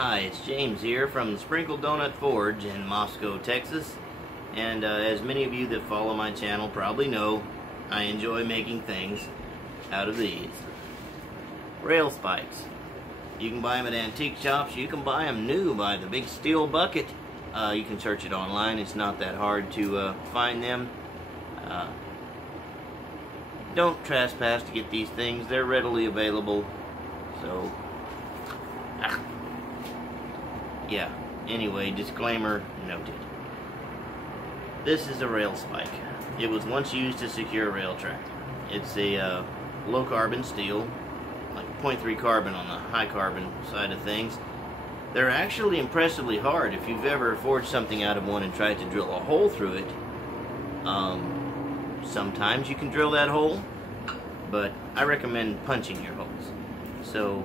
Hi, it's James here from the Sprinkle Donut Forge in Moscow, Texas. And as many of you that follow my channel probably know, I enjoy making things out of these. Rail spikes. You can buy them at antique shops. You can buy them new by the big steel bucket. You can search it online. It's not that hard to find them. Don't trespass to get these things. They're readily available. So, yeah. Anyway, disclaimer noted. This is a rail spike. It was once used to secure a rail track. It's a low carbon steel, like 0.3 carbon on the high carbon side of things. They're actually impressively hard. If you've ever forged something out of one and tried to drill a hole through it, sometimes you can drill that hole, but I recommend punching your holes. So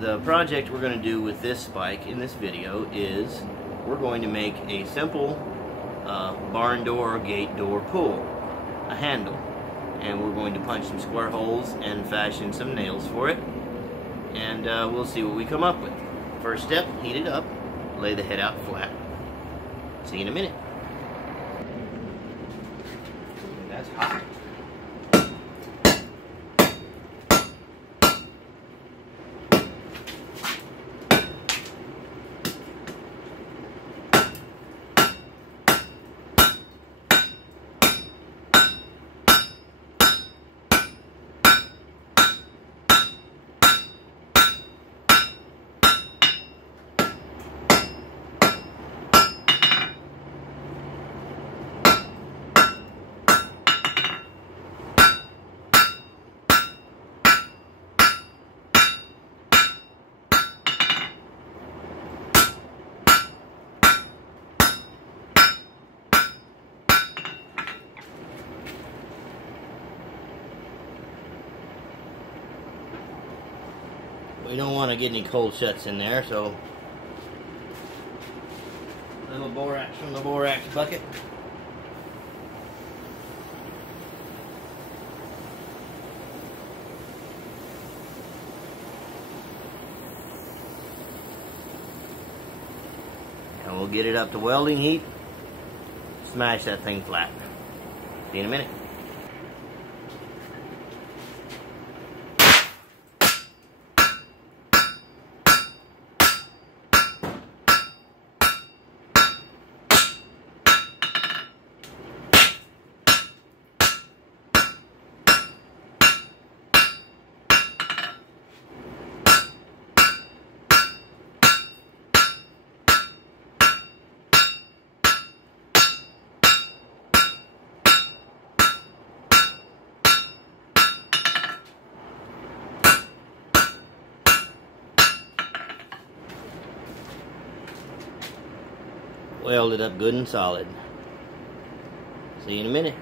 the project we're going to do with this spike in this video is we're going to make a simple barn door or gate door pull, a handle, and we're going to punch some square holes and fashion some nails for it, and we'll see what we come up with. First step, heat it up, lay the head out flat. See you in a minute. That's hot. We don't want to get any cold shuts in there, so a little borax from the borax bucket. And we'll get it up to welding heat, smash that thing flat. See you in a minute. Weld it up good and solid. See you in a minute.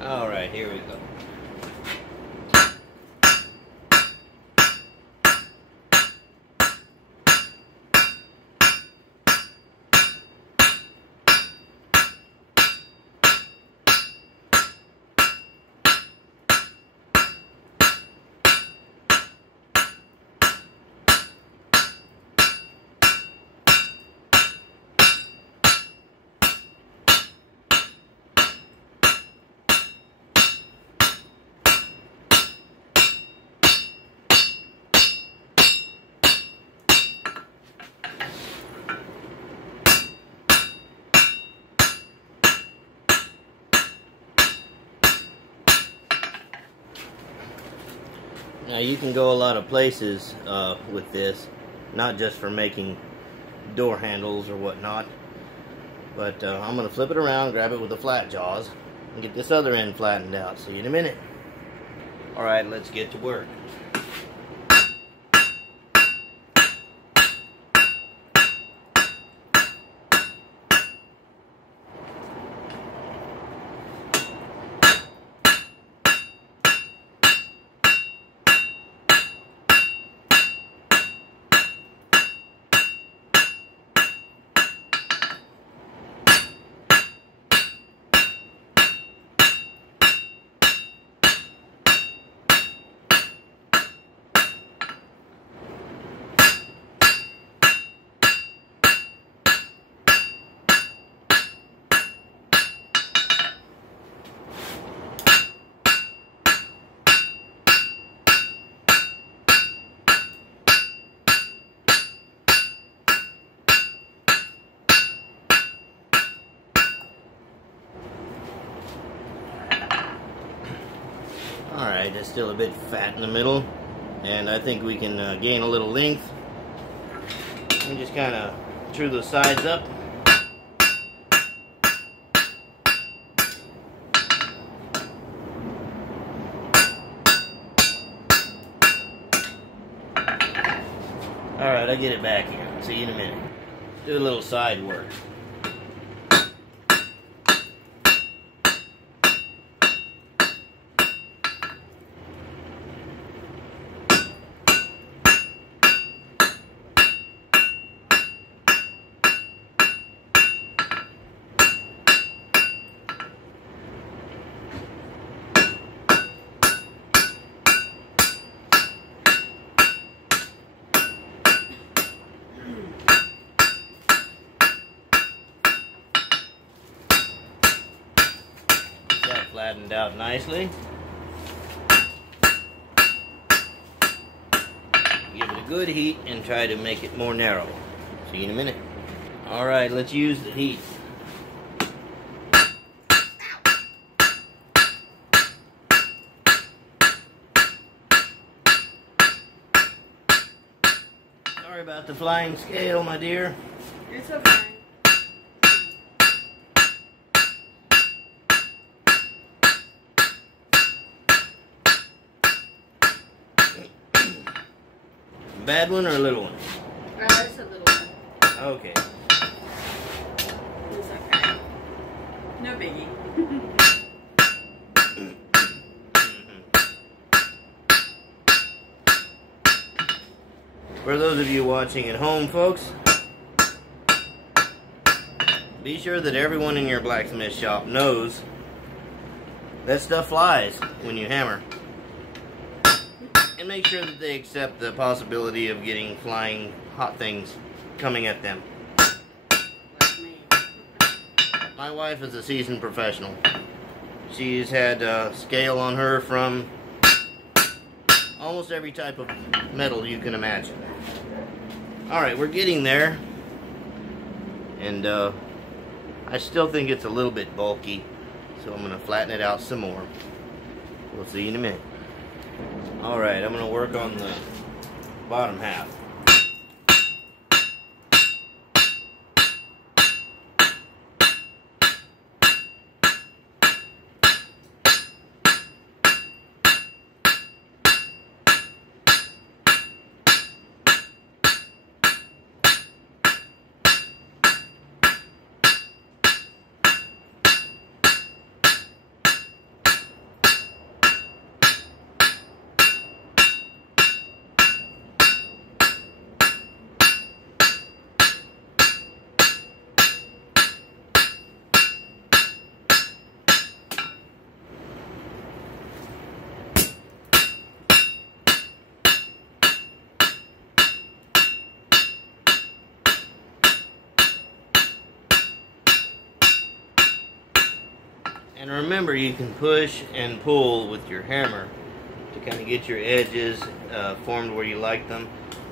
Alright, here we go. Now you can go a lot of places with this, not just for making door handles or whatnot, but I'm going to flip it around, grab it with the flat jaws, and get this other end flattened out. See you in a minute. Alright, let's get to work. Alright, that's still a bit fat in the middle, and I think we can gain a little length. And just kind of true those sides up. Alright, I'll get it back here. See you in a minute. Do a little side work. Flattened out nicely. Give it a good heat and try to make it more narrow. See you in a minute. Alright, let's use the heat. Sorry about the flying scale, my dear. It's okay. Bad one or a little one? It's a little one. Okay. It's okay. No biggie. For those of you watching at home, folks, be sure that everyone in your blacksmith shop knows that stuff flies when you hammer. And make sure that they accept the possibility of getting flying hot things coming at them. Like me. My wife is a seasoned professional. She's had scale on her from almost every type of metal you can imagine. Alright, we're getting there. And I still think it's a little bit bulky, so I'm going to flatten it out some more. We'll see you in a minute. Alright, I'm going to work on the bottom half. And remember, you can push and pull with your hammer to kind of get your edges formed where you like them.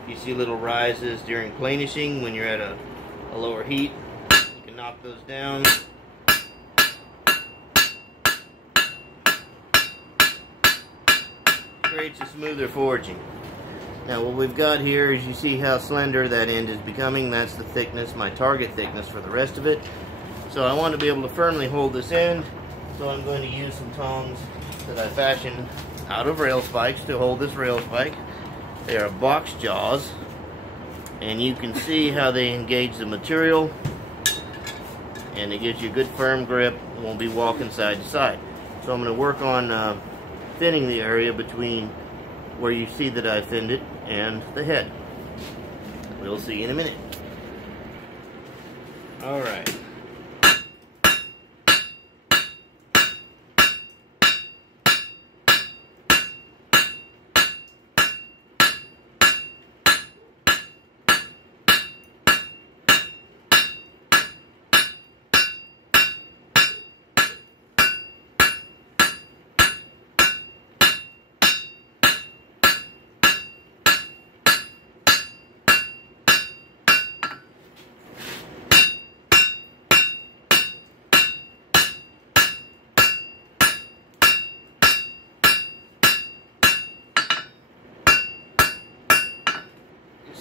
You see little rises during planishing when you're at a lower heat. You can knock those down. Creates a smoother forging. Now what we've got here is, you see how slender that end is becoming. That's the thickness, my target thickness for the rest of it. So I want to be able to firmly hold this end. So I'm going to use some tongs that I fashioned out of rail spikes to hold this rail spike. They are box jaws, and you can see how they engage the material, and it gives you a good firm grip. It won't be walking side to side. So I'm going to work on thinning the area between where you see that I thinned it and the head. We'll see in a minute. Alright.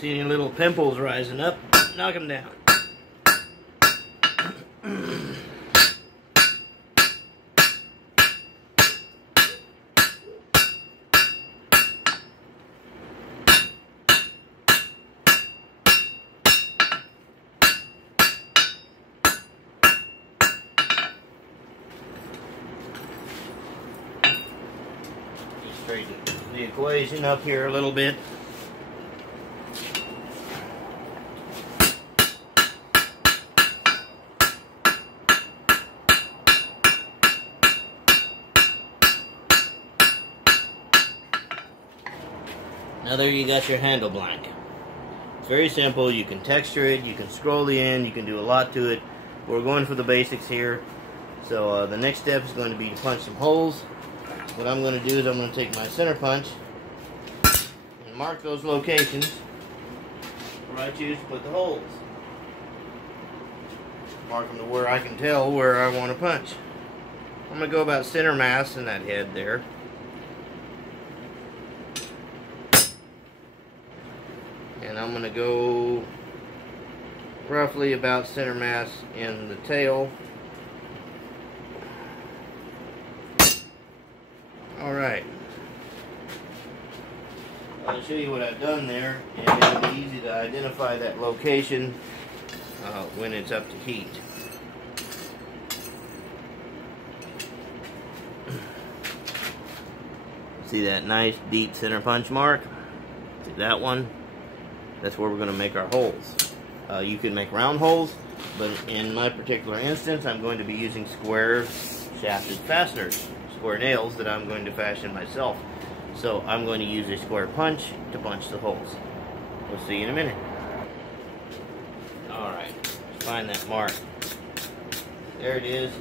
See any little pimples rising up? Knock them down. Straighten the equation up here a little bit. Now there you got your handle blank. It's very simple. You can texture it, you can scroll the end, you can do a lot to it. We're going for the basics here. So the next step is going to be to punch some holes. What I'm going to do is I'm going to take my center punch and mark those locations where I choose to put the holes. Mark them to where I can tell where I want to punch. I'm going to go about center mass in that head there. And I'm going to go roughly about center mass in the tail. Alright. I'll show you what I've done there, and it'll be easy to identify that location when it's up to heat. See that nice deep center punch mark? See that one? That's where we're going to make our holes. You can make round holes, but in my particular instance, I'm going to be using square shafted fasteners, square nails that I'm going to fashion myself. So I'm going to use a square punch to punch the holes. We'll see you in a minute. Alright, let's find that mark. There it is.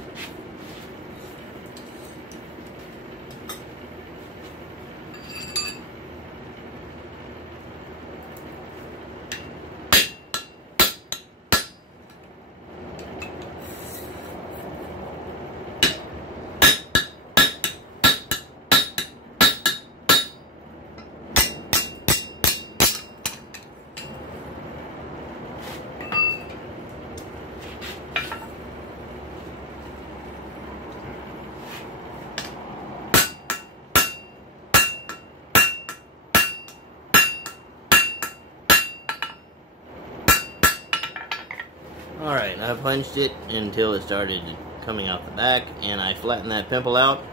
Alright, I punched it until it started coming out the back, and I flattened that pimple out.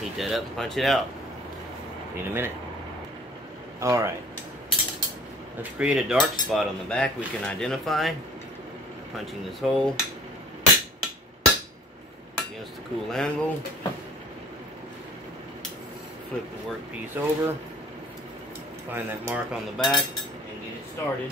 Heat that up and punch it out. See you in a minute. Alright, let's create a dark spot on the back we can identify. Punching this hole against the cool anvil. Flip the workpiece over. Find that mark on the back and get it started.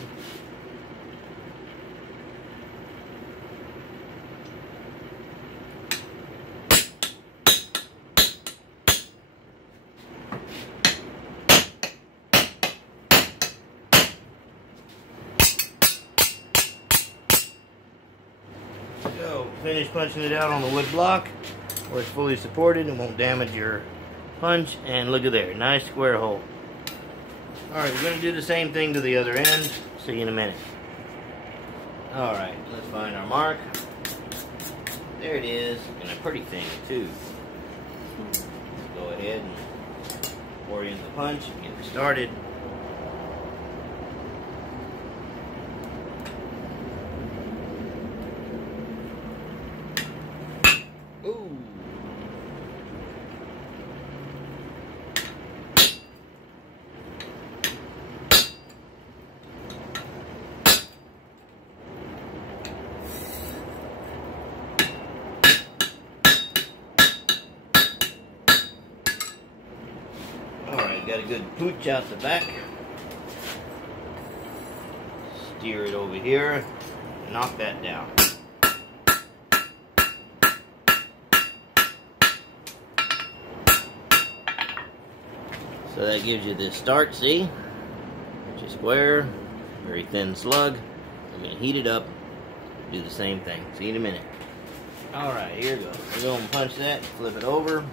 Finish punching it out on the wood block where it's fully supported and won't damage your punch. And look at there, nice square hole. Alright, we're going to do the same thing to the other end. See you in a minute. Alright, let's find our mark. There it is, and a pretty thing too. Let's go ahead and orient the punch and get it started. Got a good pooch out the back. Steer it over here. Knock that down. So that gives you this start, see? Which is square, very thin slug. I'm going to heat it up, do the same thing. See you in a minute. Alright, here we go. We're going to punch that, flip it over.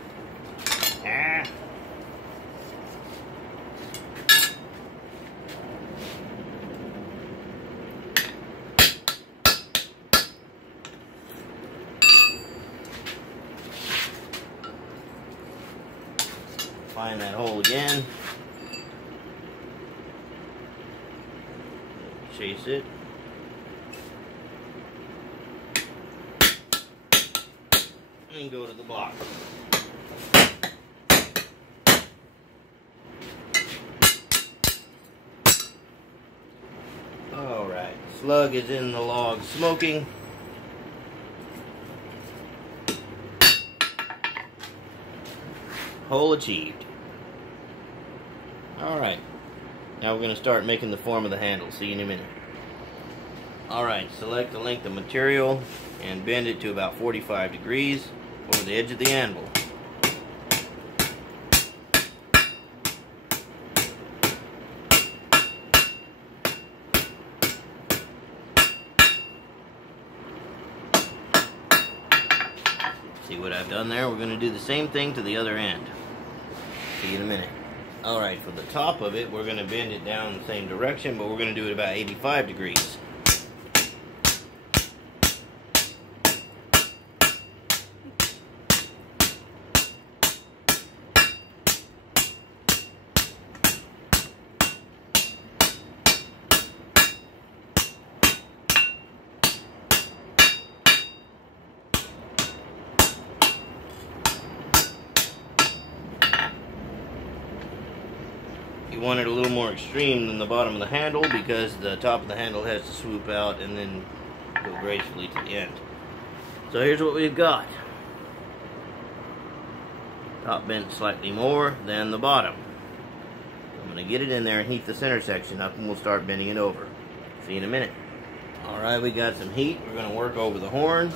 find that hole again. Chase it. And go to the block. Alright, slug is in the log smoking. Hole achieved. Alright, now we're going to start making the form of the handle. See you in a minute. Alright, select the length of material and bend it to about 45 degrees over the edge of the anvil. See what I've done there? We're going to do the same thing to the other end. See you in a minute. Alright, for the top of it, we're going to bend it down in the same direction, but we're going to do it about 85 degrees. You want it a little more extreme than the bottom of the handle because the top of the handle has to swoop out and then go gracefully to the end. So here's what we've got. Top bent slightly more than the bottom. I'm going to get it in there and heat the center section up and we'll start bending it over. See you in a minute. Alright, we got some heat. We're going to work over the horn.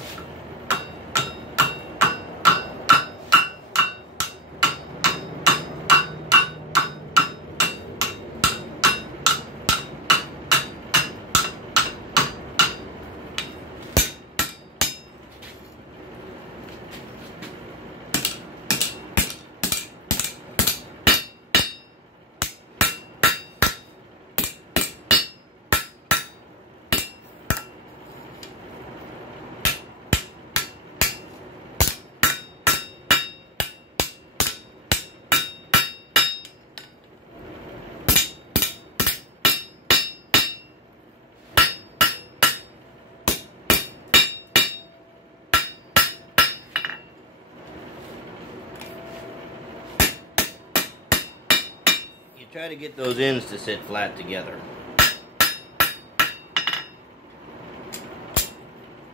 Try to get those ends to sit flat together,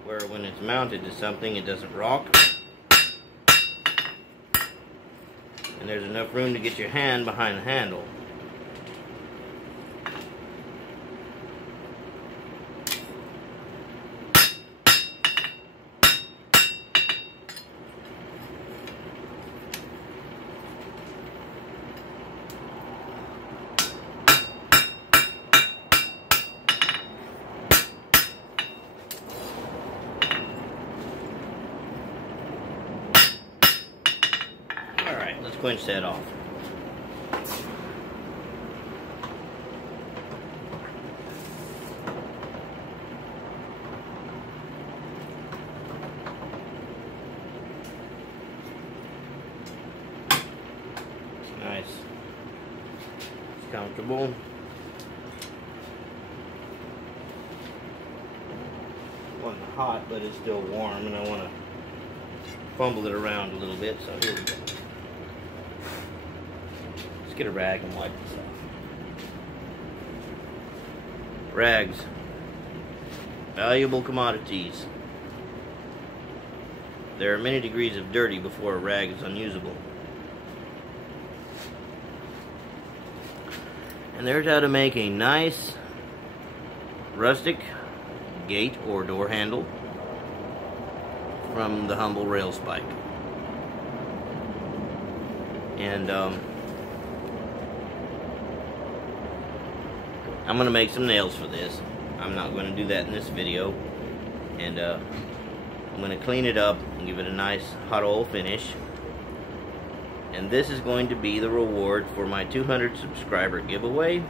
where when it's mounted to something it doesn't rock, and there's enough room to get your hand behind the handle. Let's quench that off. It's nice. It's comfortable. It wasn't hot, but it's still warm, and I want to fumble it around a little bit, so here we go. Get a rag and wipe this off. Rags, valuable commodities. There are many degrees of dirty before a rag is unusable. And there's how to make a nice rustic gate or door handle from the humble rail spike. And I'm going to make some nails for this. I'm not going to do that in this video. And I'm going to clean it up and give it a nice hot oil finish. And this is going to be the reward for my 200 subscriber giveaway.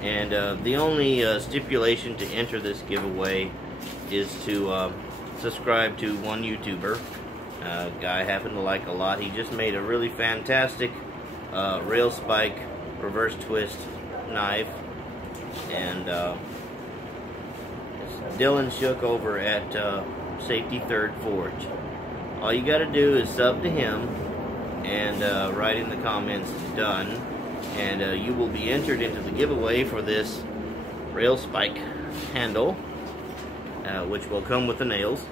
And the only stipulation to enter this giveaway is to subscribe to one YouTuber, a guy I happen to like a lot. He just made a really fantastic rail spike reverse twist knife, and it's Dylan Shook over at Safety Third Forge. All you got to do is sub to him and write in the comments "done," and you will be entered into the giveaway for this rail spike handle, which will come with the nails.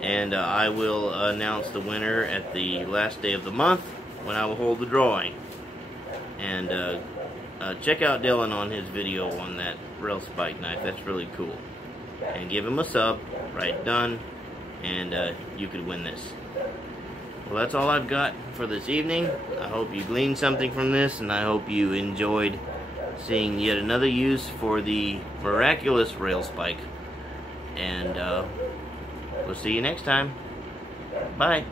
And I will announce the winner at the last day of the month when I will hold the drawing. And check out Dylan on his video on that rail spike knife. That's really cool. And give him a sub, write "done," and you could win this. Well, that's all I've got for this evening. I hope you gleaned something from this, and I hope you enjoyed seeing yet another use for the miraculous rail spike. And we'll see you next time. Bye.